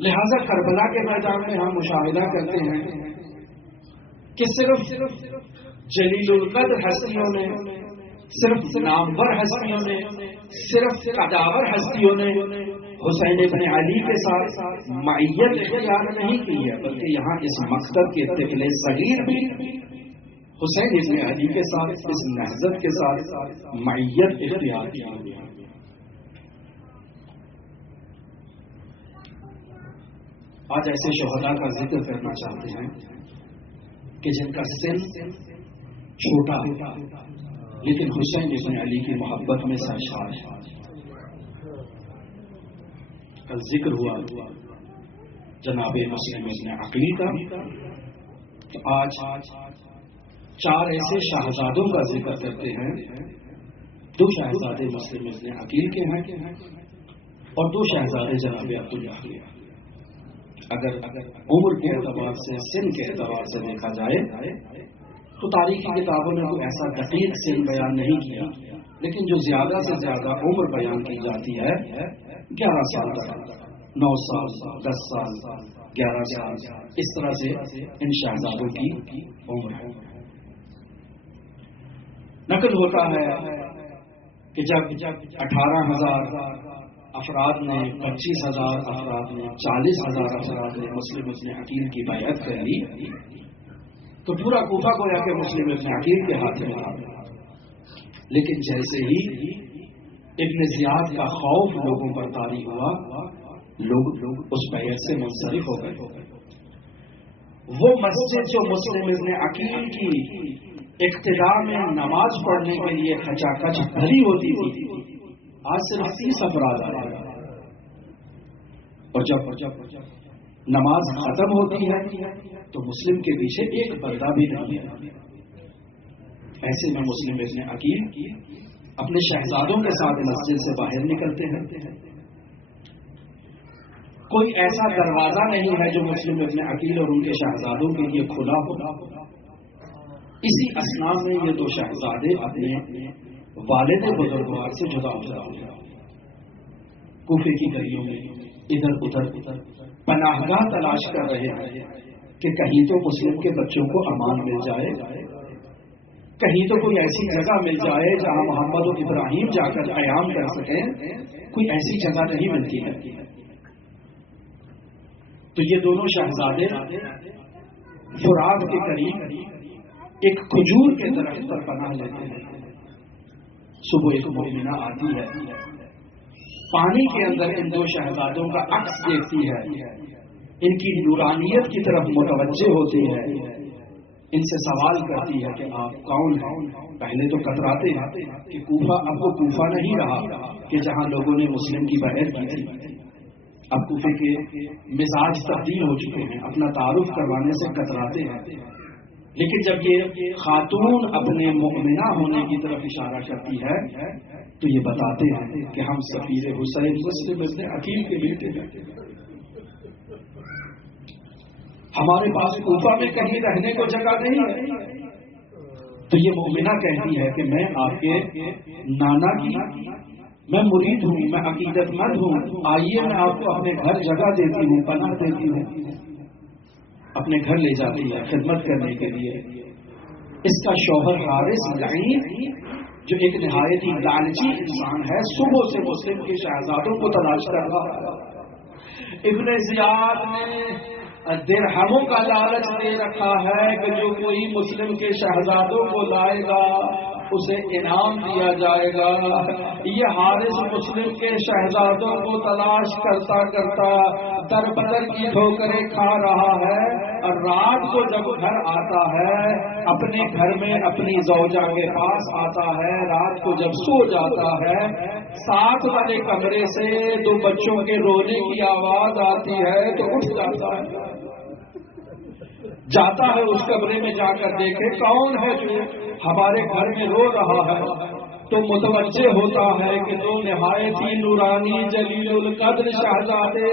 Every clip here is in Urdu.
لہذا کربلا کے میدان میں ہم مشاہدہ کرتے ہیں کہ صرف جلیل القدر ہستیوں نے، صرف نامور ہستیوں نے، صرف قداور ہستیوں نے حسین ابن علی کے ساتھ معیت اختیار نہیں کی ہے، بلکہ یہاں اس مقصد کے طفل صغیر بھی حسین ابن علی کے ساتھ اس نہضت کے ساتھ معیت اختیار کی ہوئی ہے۔ آج ایسے شہداء کا ذکر کرنا چاہتے ہیں کہ جن کا سن چھوٹا ہے لیکن حسین ابن علی کی محبت میں سرشار ہے۔ کل ذکر ہوا جناب مسلم ابن عقیل کا، تو آج 4 ایسے شہزادوں کا ذکر کرتے ہیں۔ 2 شہزادے مسلم ابن عقیل کے ہیں اور 2 شہزادے جناب عبداللہ کے۔ اگر عمر کے اعتبار سے، سن کے اعتبار سے دیکھا جائے تو تاریخی کتابوں نے کوئی ایسا دقیق سن بیان نہیں کیا، لیکن جو زیادہ سے زیادہ عمر بیان کی جاتی ہے 11 سال تک، 9 سال، 10 سال، 11 سال، اس طرح سے ان شہزادوں کی عمر ہے۔ نقل ہوتا ہے کہ جب 18,000 افراد نے، 25,000 افراد نے، 40,000 افراد نے مسلم ابن عقیل کی بیعت کر لی تو پورا کوفہ گویا کہ مسلم ابن عقیل کے ہاتھ میں آ گیا۔ لیکن جیسے ہی ابن زیاد کا خوف لوگوں پر طاری ہوا، لوگ اس بیعت سے منصرف ہو گئے۔ وہ مسجد جو مسلم ابن عقیل کی اقتداء میں نماز پڑھنے کے لیے کھچا کچ بھری ہوتی تھی، آج صرف 30 افراد آ رہے ہیں، اور جب نماز ختم ہوتی ہے تو مسلم کے پیچھے ایک بندہ بھی نہیں ہے۔ ایسے میں مسلم ابن عقیل اپنے شہزادوں کے ساتھ مسجد سے باہر نکلتے ہیں۔ کوئی ایسا دروازہ نہیں ہے جو مسلم ابن عقیل اور ان کے شہزادوں کے لیے کھلا ہو۔ اسی اثناء میں یہ 2 شہزادے اپنے والد بزرگوار سے جدا ہو جاتے ہیں۔ کوفے کی گلیوں میں ادھر ادھر پناہ گاہ تلاش کر رہے ہیں کہ کہیں تو مسلم کے بچوں کو امان مل جائے، کہیں تو کوئی ایسی جگہ مل جائے جہاں محمد و ابراہیم جا کر قیام کر سکیں، کوئی ایسی جگہ نہیں ملتی ہے۔ تو یہ دونوں شہزادے فرات کے قریب ایک کھجور کے درخت پر پناہ لیتے ہیں۔ صبح ایک مومنہ آتی ہے، پانی کے اندر ان 2 شہزادوں کا عکس دیکھتی ہے، ان کی نورانیت کی طرف متوجہ ہوتی ہے، ان سے سوال کرتی ہے کہ آپ کون ہیں؟ پہلے تو کتراتے ہیں کہ کوفہ اب وہ کوفہ نہیں رہا کہ جہاں لوگوں نے مسلم کی بیعت کی تھی، اب کوفے کے مزاج تبدیل ہو چکے ہیں، اپنا تعارف کروانے سے کتراتے ہیں۔ لیکن جب یہ خاتون اپنے مؤمنہ ہونے کی طرف اشارہ کرتی ہے تو یہ بتاتے ہیں کہ ہم سفیر حسین مسلم ابن عقیل کے بیٹے ہیں، ہمارے پاس کوفہ میں کہیں رہنے کو جگہ نہیں ہے۔ تو یہ مؤمنہ کہتی ہے کہ میں آپ کے نانا کی میں مرید ہوں، میں عقیدت مند ہوں، آئیے میں آپ کو اپنے گھر جگہ دیتی ہوں، پناہ دیتی ہوں۔ اپنے گھر لے جاتی ہے خدمت کرنے کے لیے۔ اس کا شوہر حارث لعین جو ایک نہایت ہی لالچی انسان ہے، صبح سے مسلم کے شہزادوں کو تلاش کر رہا ہے۔ ابن زیاد نے درہموں کا لالچ دے رکھا ہے کہ جو کوئی مسلم کے شہزادوں کو لائے گا اسے انعام دیا جائے گا۔ یہ حارث مسلم کے شہزادوں کو تلاش کرتا کرتا در بدر کی ٹھوکریں کھا رہا ہے، اور رات کو جب گھر آتا ہے اپنے گھر میں اپنی زوجہ کے پاس آتا ہے، رات کو جب سو جاتا ہے 7 والے کمرے سے 2 بچوں کے رونے کی آواز آتی ہے تو اٹھ جاتا ہے، جاتا ہے اس کمرے میں، جا کر دیکھے کون ہے جو ہمارے گھر میں رو رہا ہے۔ تو متوجہ ہوتا ہے کہ دو نہایت ہی نورانی جلیل القدر شہزادے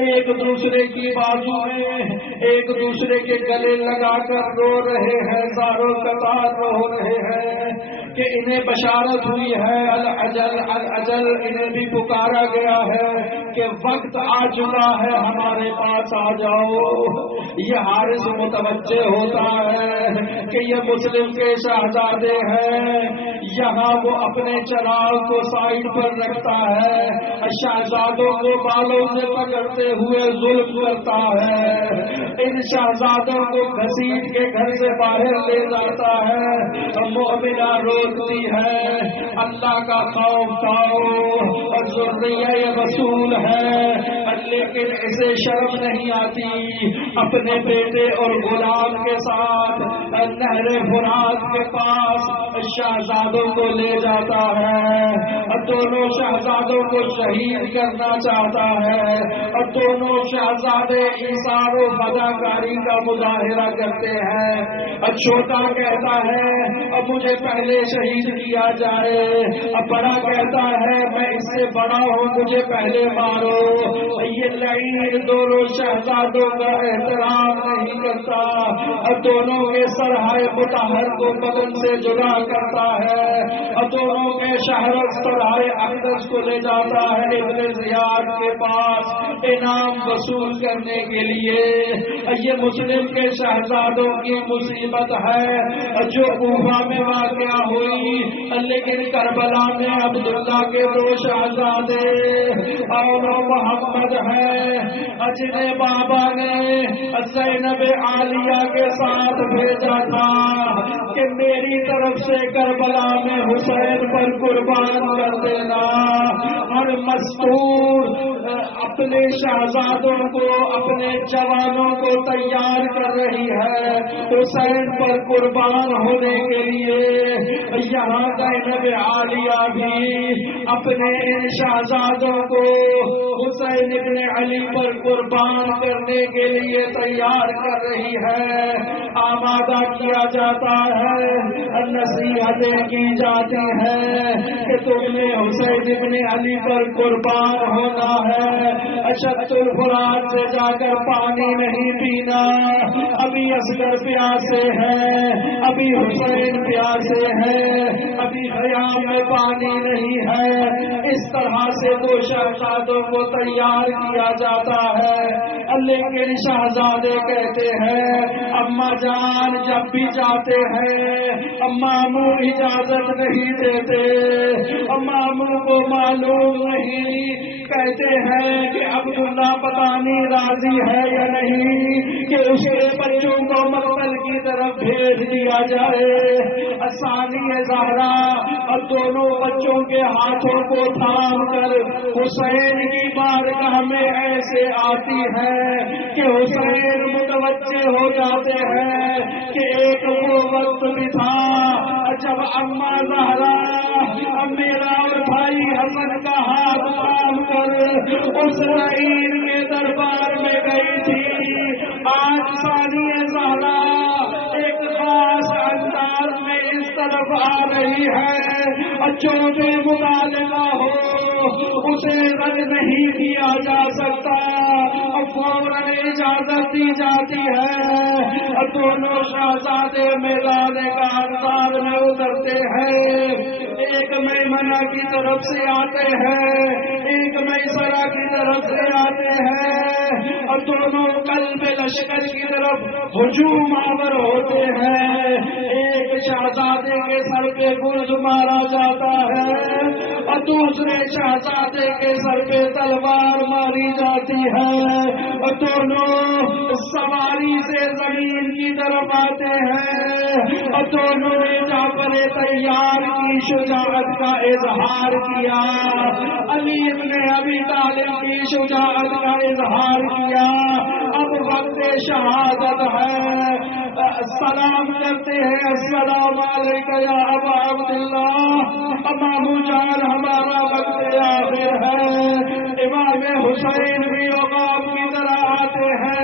ایک دوسرے کی بازو میں ایک دوسرے کے گلے لگا کر رو رہے ہیں، زاروں قطار رو رہے ہیں کہ انہیں بشارت ہوئی ہے، الاجل الاجل، انہیں بھی پکارا گیا ہے کہ وقت آ چکا ہے، ہمارے پاس آ جاؤ۔ یہ حارث متوجہ ہوتا ہے کہ یہ مسلم کے شہزادے ہیں، یہاں وہ اپنے چراغ کو سائڈ پر رکھتا ہے، شہزادوں کو بالوں سے پکڑتے ہوئے ظلم کرتا ہے، ان شہزادوں کو گھسیٹ کے گھر سے باہر لے جاتا ہے۔ مومنہ روتی ہے، اللہ کا خوف کھاؤ اور ذریہ رسول ہے، لیکن اسے شرم نہیں آتی، اپنے بیٹے اور غلام کے ساتھ نہر فرات کے پاس شہزادوں کو لے جاتا ہے اور دونوں شہزادوں کو شہید کرنا چاہتا ہے اور دونوں شہزادے ایثار و فداکاری کا مظاہرہ کرتے ہیں اور چھوٹا کہتا ہے اب مجھے پہلے شہید کیا جائے، اب بڑا کہتا ہے میں اس سے بڑا ہوں مجھے پہلے مارو۔ یہ لعین دونوں شہزادوں کا احترام نہیں کرتا اور دونوں کے سرحائے مطہر کو بدن سے جدا کرتا ہے اور دونوں کے شہر سرحائے اقدس کو لے جاتا ہے ابن زیاد کے پاس انعام وصول کرنے کے لیے۔ یہ مسلم کے شہزادوں کی مصیبت ہے جو کوفہ میں واقعہ ہوئی، لیکن کربلا میں عبداللہ کے دو شہزادے اور محمد ہے جنہیں بابا نے زینب عالیہ کے ساتھ بھیجا تھا کہ میری طرف سے کربلا میں حسین پر قربان کر دینا، اور مستور اپنے شہزادوں کو اپنے جوانوں کو تیار کر رہی ہے حسین پر قربان ہونے کے لیے۔ یہاں زینب عالیہ بھی اپنے ان شہزادوں کو حسین ابن علی پر قربان کرنے کے لیے تیار کر رہی ہے، آمادہ کیا جاتا ہے، نصیحتیں کی جاتی ہیں کہ تم نے حسین ابن علی پر قربان ہونا ہے، اشد الفرات سے جا کر پانی نہیں پینا، ابھی اصغر پیاسے ہیں، ابھی حسین پیاسے ہیں، ابھی خیام میں پانی نہیں ہے۔ اس طرح سے دو شہزادوں کو تیار کیا جاتا ہے، لیکن شہزادے کہتے ہیں اماں جان جب بھی جاتے ہیں ماموں اجازت نہیں دیتے، ماموں کو معلوم نہیں، کہتے ہیں کہ عبداللہ پتہ نہیں راضی ہے یا نہیں کہ اس کے بچوں کو مقتل کی طرف بھیج دیا جائے۔ ثانی زہرا اور دونوں بچوں کے ہاتھوں کو تھام کر حسین کی بارگاہ میں ایسے آتی ہے کہ حسین متوجہ ہو جاتے ہیں کہ ایک وہ وقت بھی تھا جب اماں زہرا میرا اور بھائی حسن کا ہاتھ تھام کر اس لعین کے دربار میں گئی تھی، آج ثانی زہرا ایک خاص انداز میں اس طرف آ رہی ہے اور جو بھی مطالبہ ہو اسے رد نہیں کیا جا سکتا، فوراً اجازت دی جاتی ہے۔ دونوں شہزادے میدان کا انداز میں اترتے ہیں، ایک میمنہ کی طرف سے آتے ہیں، ایک میسرہ کی طرف سے آتے ہیں اور دونوں قلب لشکر کی طرف ہجوم آور ہوتے ہیں۔ ایک شہزادے کے سر پہ گرز مارا جاتا ہے اور دوسرے شہزادے کے سر پہ تلوار ماری جاتی ہے اور دونوں سواری سے زمین کی طرف آتے ہیں اور دونوں نے جعفر طیار کی شجاعت کا اظہار کیا، علی ابن ابی طالب کی شجاعت کا اظہار کیا۔ اب وقت شہادت ہے، سلام کرتے ہیں السلام علیکم یا ابا عبداللہ، مامو جان ہمارا وقت آخر ہے۔ امام حسین بھی عقاب کی طرح آتے ہیں،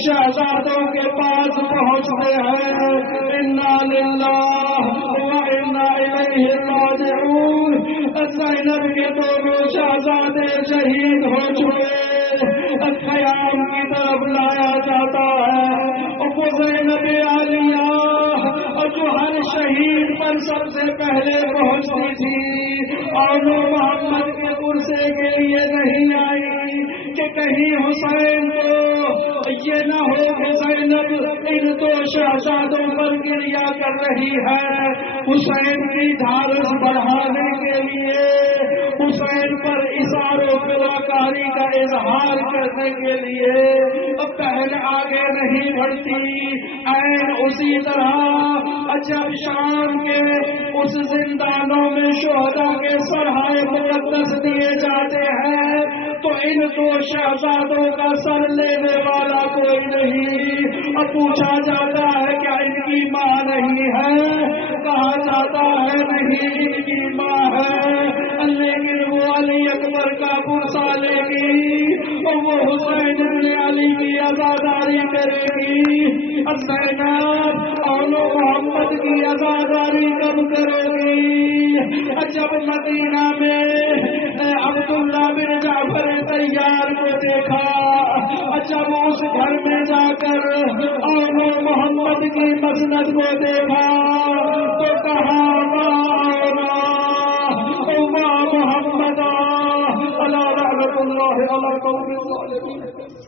شہزادوں کے پاس پہنچتے ہیں، انا للہ و انا انا الیہ راجعون. زینب کے دونوں شہزادے شہید ہو چکے، خیام کی طرف لایا جاتا ہے. وہ زینب عالیہ جو ہر شہید پر سب سے پہلے پہنچتی تھی، اور وہ محمد کے کرسے کے لیے نہیں آئی کہ کہیں حسین کو یہ نہ ہو کہ زینب ان دو شہزادوں پر گریا کر رہی ہے. حسین کی ڈھارس بڑھانے کے لیے، حسین پر اثار و فداکاری کا اظہار کرنے کے لیے بہن آگے نہیں بڑھتی. عین اسی طرح جب شام کے اس زندانوں میں شہداء کے سرہائے مقدس دیے جاتے ہیں تو ان دو شہزادوں کا سر لینے والا کوئی نہیں. اب پوچھا جاتا ہے کیا ان کی ماں نہیں ہے؟ کہا جاتا ہے نہیں ان کی ماں ہے، لیکن وہ علی اکبر کا پرسا لے گی اور وہ حسین ابن علی کی عزاداری کرے گی. اب زینب اور محمد کی عزاداری کب کرے گی؟ جب مدینہ میں عبداللہ بن جعفر طیار کو دیکھا، جب اس گھر میں جا کر اور محمد کی مسند کو دیکھا تو کہا محمد علی رحمت اللہ علی قوم الظالمین.